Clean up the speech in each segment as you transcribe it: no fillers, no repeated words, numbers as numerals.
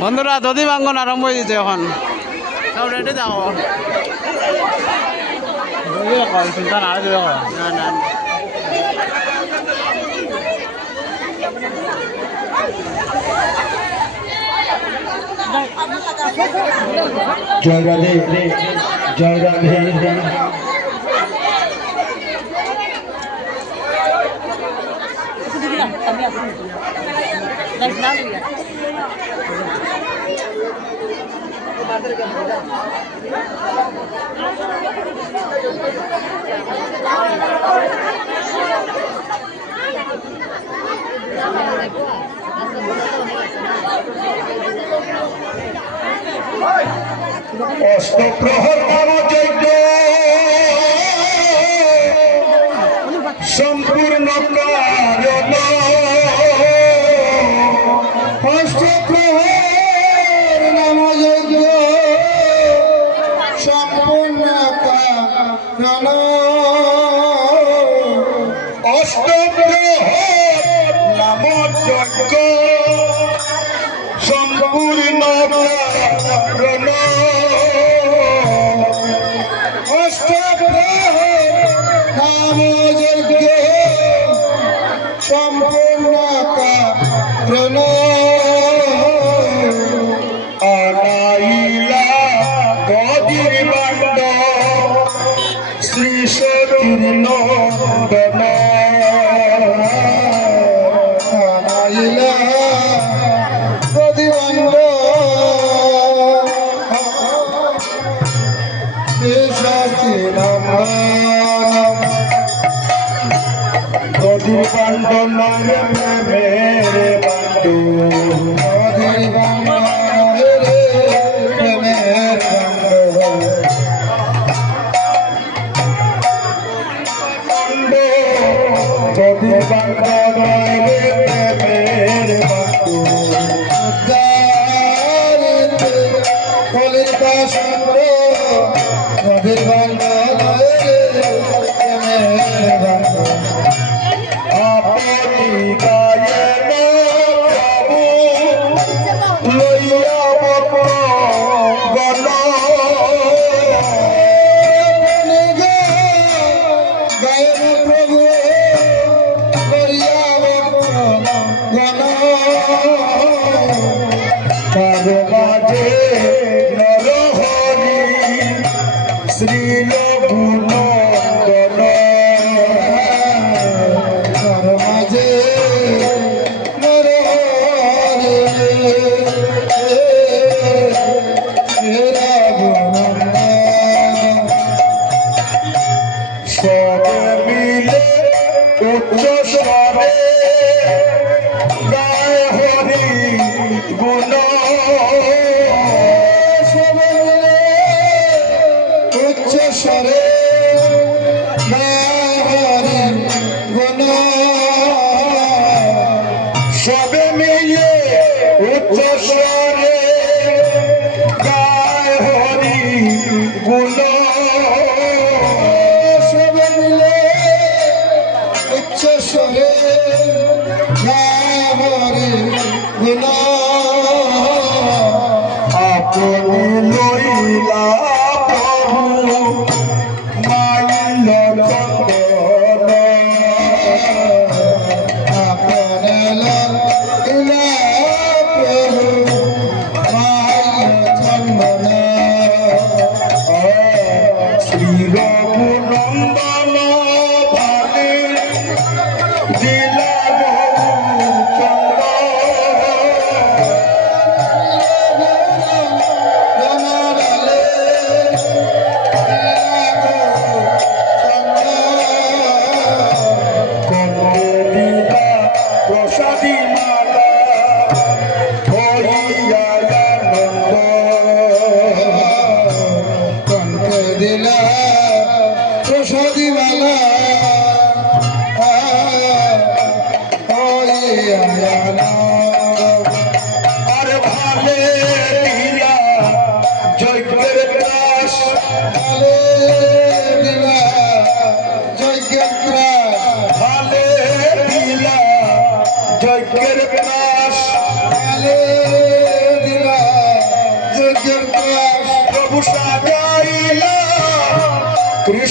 বন্ধুরা দধি ভাঙ্গন আরম্ভ হয়ে যেতে এখন সব রেডি থাকো চিন্তা না না জয় রাধে জয় রাধে অষ্টপ্রহর যজ্ঞ সম্পূর্ণ কারণ অষ্টপ্রহর নাম যজ্ঞ সম্পূর্ণ কারণ অষ্টপ্রহর নাম যজ্ঞ সম্পূর্ণ কারণ সম্পূর্ণ কারণ আনাইলা গদির বান্ড শ্রী সতীর নন্দন আনাইলা গদির বান্ড শ্রী সতীর নন্দন গদির বান্ড নয় মেরে বান্ডু গদির বান্ড রে প্রেমের বান্ড গদির বান্ড নয় রে প্রেমের বান্ডু কলির কাশন্দ গদির বান্ড নয় রে প্রেমের বান্ডু শ্রী লঘুনন্দন মাঝে সবে মিলে উচ্চ স্বরে গায় হরি গুণ সবে মিলে উচ্চ স্বরে গায় হরি গুণ সবে মিলে উচ্চ স্বরে গায় হরি গুণ সবে মিলে উচ্চ স্বরে গায় হরি গুণ আপনি লইলা প্রভু মাইল চন্দন আপনি লইলা প্রভু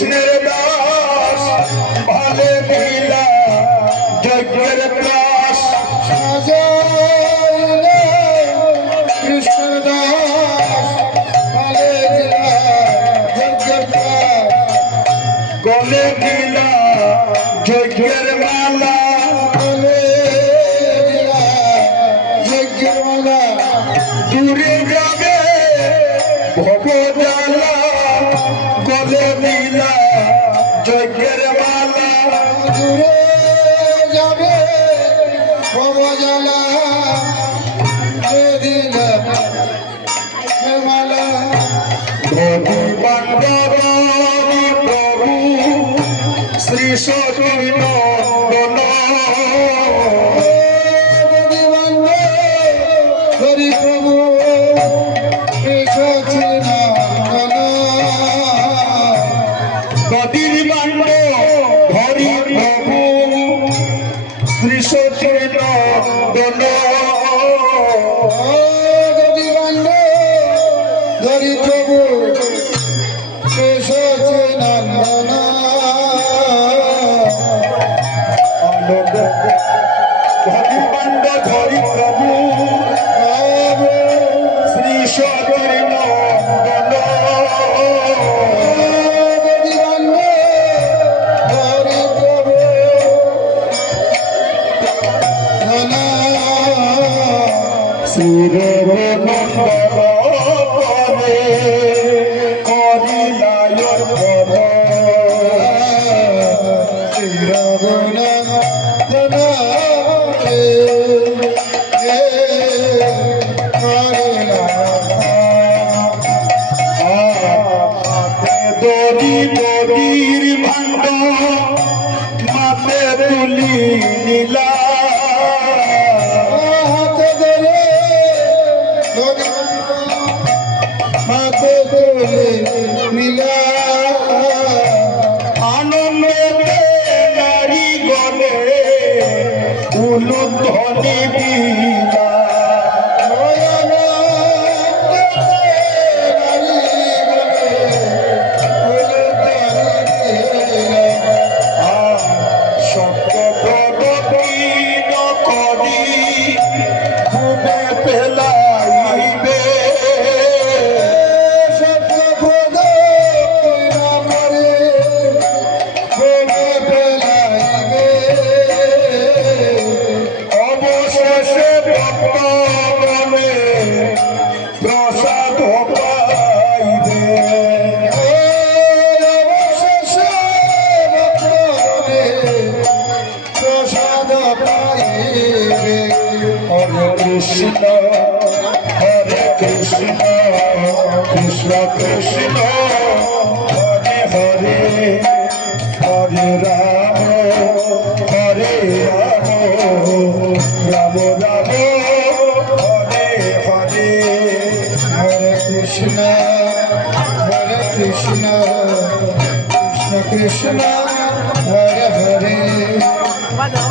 কৃষ্ণের দাস ভালে দিলা যজ্ঞের দাস সাজাইলে কৃষ্ণের দাস ভালে দিলা যজ্ঞের দাস গলে দিলা যজ্ঞের মালা গলে দিলা যজ্ঞের মালা দূরে যাবে ভবজালা গলে দিলা যজ্ঞের মালা দূরে যাবে ভবজালা গলে দিলা মালা ধরি বান্ধব প্রভু শ্রী সতী নন্দন হরি প্রভু শ্রী সতী নন্দন গদির বান্ধব হরি প্রভু শ্রী সতী নন্দন গদি বান্ধব হরি প্রভু শ্রী সতী নন্দন ভগবান্ড ধরি প্রভু শ্রী সদর নন্দন ভগবান্ড ধরি প্রভু শ্রীদেব নন্দন করিলায় পদ শ্রী রঘুনাথ দরির ভাণ্ড মাতে তুলি নীলা হাতে ধরে মাতে তুলি নীলা আনন্দে নারী গলে উলুধ্বনি বিলা প্রসাদ পাইবে প্রসাদ পাইবে হরে কৃষ্ণ কৃষ্ণ কৃষ্ণ হরে হরে হরে রাম রাম রাম হরে হরে হরে কৃষ্ণ কৃষ্ণ কৃষ্ণ হরে হরে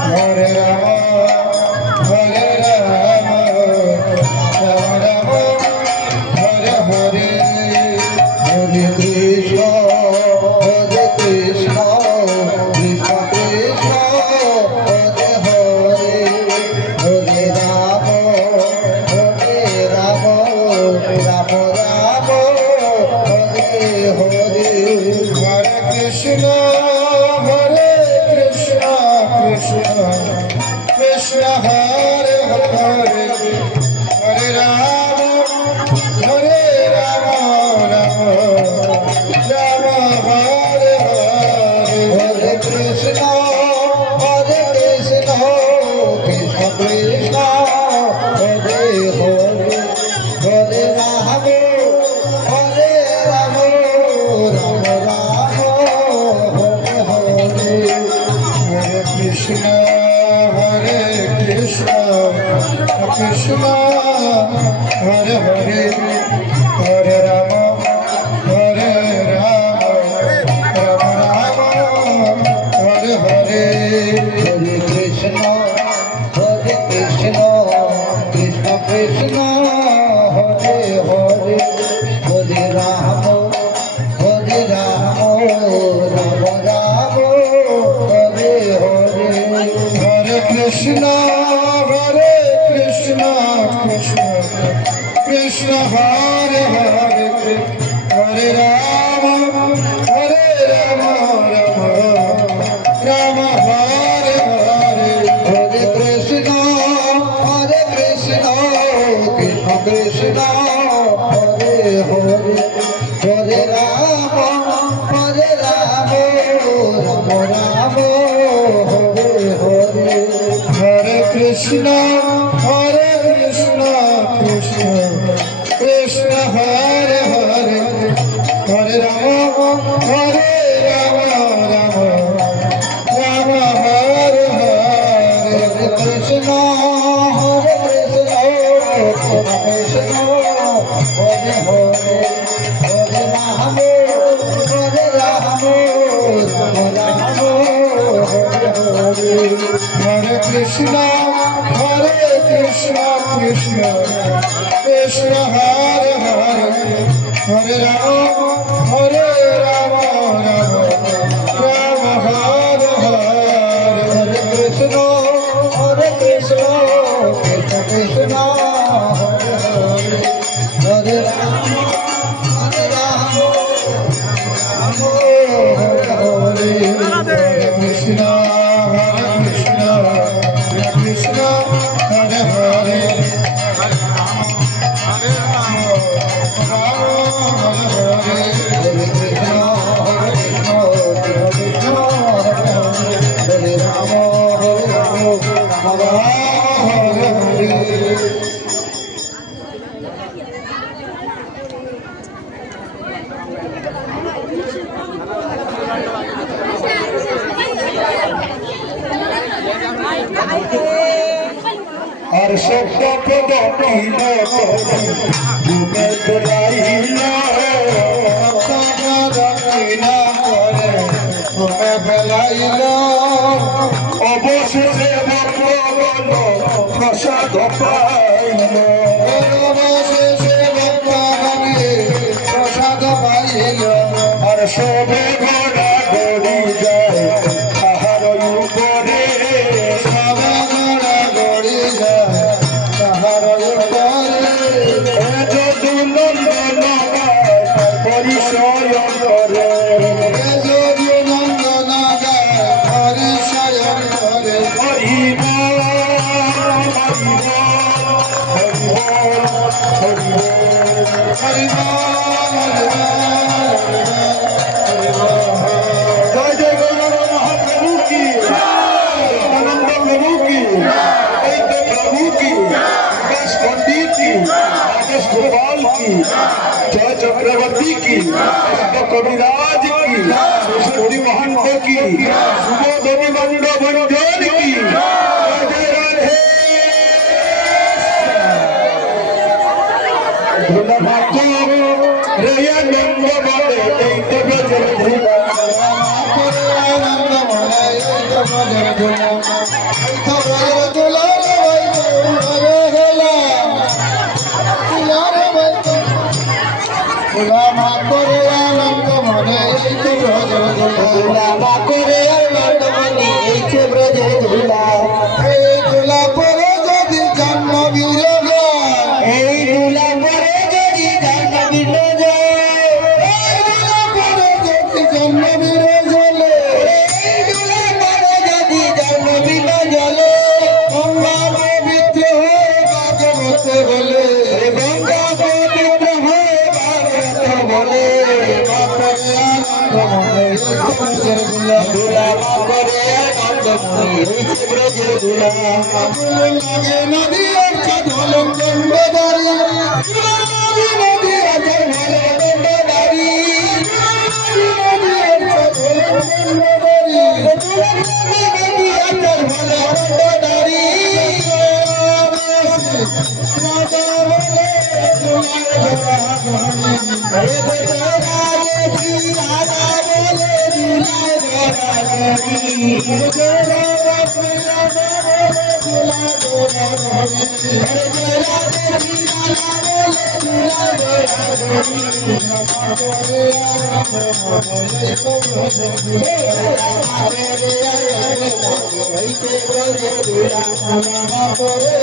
হরে রাম রাম রাম হরে হরে হরে কৃষ্ণ কৃষ্ণ কৃষ্ণ হরে হরে হরে রাম রাম রাম হরে হরে হরে কৃষ্ণ কৃষ্ণ কৃষ্ণ হরে হরে হরে রাম রাম রাম হরে হরে হরে কৃষ্ণ কৃষ্ণ কৃষ্ণ হরে হরে হরে রাম রাম রাম হরে হরে হরে কৃষ্ণ কৃষ্ণ হরে হরে হরে রাম রাম রাম হরে হরে হরে কৃষ্ণ কৃষ্ণ কৃষ্ণ হরে হরে হরে রাম কৃষ্ণ হরে হরে হরে রাম রাম রাম হরে হরে হরে কৃষ্ণ কৃষ্ণ কৃষ্ণ হরে হরে হরে রাম রাম রাম হরে হরে হরে কৃষ্ণ কৃষ্ণ কৃষ্ণ হরে হরে হরে রাম রাম রাম হরে হরে কৃষ্ণ কৃষ্ণ কৃষ্ণ হরে হরে হরে রাম রাম রাম হরে হরে হরে কৃষ্ণ কৃষ্ণ কৃষ্ণ কৃষ্ণ হরে হরে হরে রাম রাম রাম হরে হরে হরে কৃষ্ণ কৃষ্ণ কৃষ্ণ হরে হরে হরে রাম রাম হরে হরে কৃষ্ণ কৃষ্ণ হরে হরে আর শব্দ প্রদক্ষিণ ঘুমে ফেলাইল দক্ষিণ করে ঘুমে ফেলাইল অবশেষে ভক্তগণ প্রসাদ পাইল অবশেষে ভক্তগণে প্রসাদ পাইল আর সবে ঘোড়া গড়ি যায় তাহার উপরে সবে ঘোড়া গড়ি যায় তাহার উপরে যদু নন্দন পরিচয় করে যদু নন্দন পরিচয় করে হরি জয় জয় গৌর মহাপ্রভু কি আনন্দ প্রভু কি प्रभु की विकास पंडित की राजेश गोपाल की जय चक्रवर्ती की कविराज की सरस्वती महंत की सुबोधनी मंड भंजन की जय राधे धुला मातो रे नंद बड़े एक बजर धुला आनंद बड़े एक बजर धुला মা করে আনন্দ মনে এই তো ব্রজে ধুলা মা করে আনন্দ মনে এই তো ব্রজে ধুলা এই ধুলা পরে যদি জন্ম বিরোধ এই ধুলা পরে যদি জন্ম বিরোধ এই ধুলা পরে যদি জন্ম বিরোধ এই ধুলা পরে যদি জন্ম বিরোধ গঙ্গা পবিত্র হয়ে কাজে হতে হলে গঙ্গা পবিত্র হয়ে বলে দুলা মা করে আনন্দ মনে ব্রজে দুলা লাগে নদী অর্থ ধলম দণ্ডদারি নদী অর্থ ধলম দণ্ডদারি নদী অর্থ ধলম দণ্ডদারি নদী অর্থ ধলম দণ্ডদারি রাজা বলে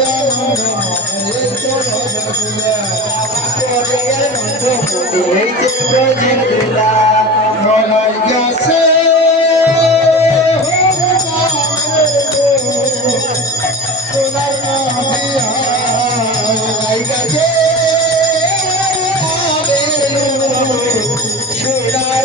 করে আর নন্দমণি এই যে ব্রজের দুলা গলায় গেছে সোনার নদিয়া গলায় গেছে সোনার নদিয়া সোনার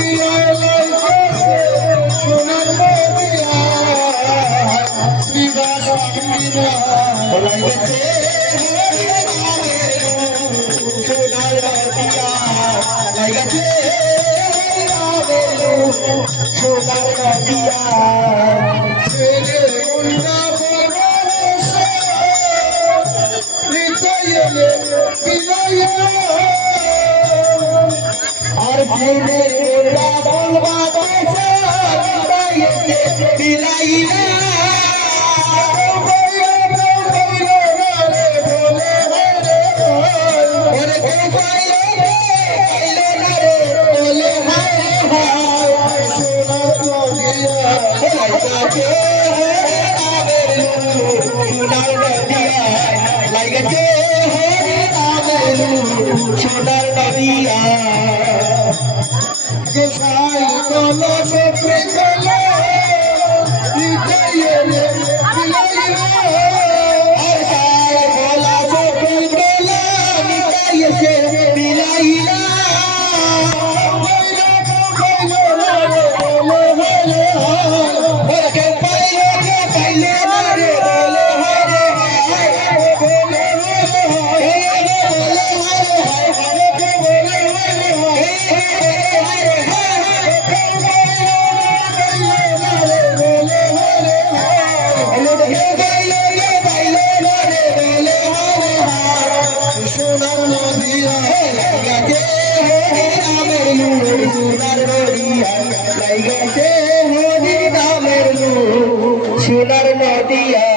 নদিয়া গেছে সোনার নদিয়া সোনার নদিয়া ছেলে গুন্ডা আর ছেলের গুন্ডা বলবা বিলাইলা সোনার নদিয়া গোসাই বলো সপ্রে চলো বিজয়েলে বিলাইলা আর সাই বলা সপ্রে বলা নিতাইছে বিলাইলা সোনার নদিয়া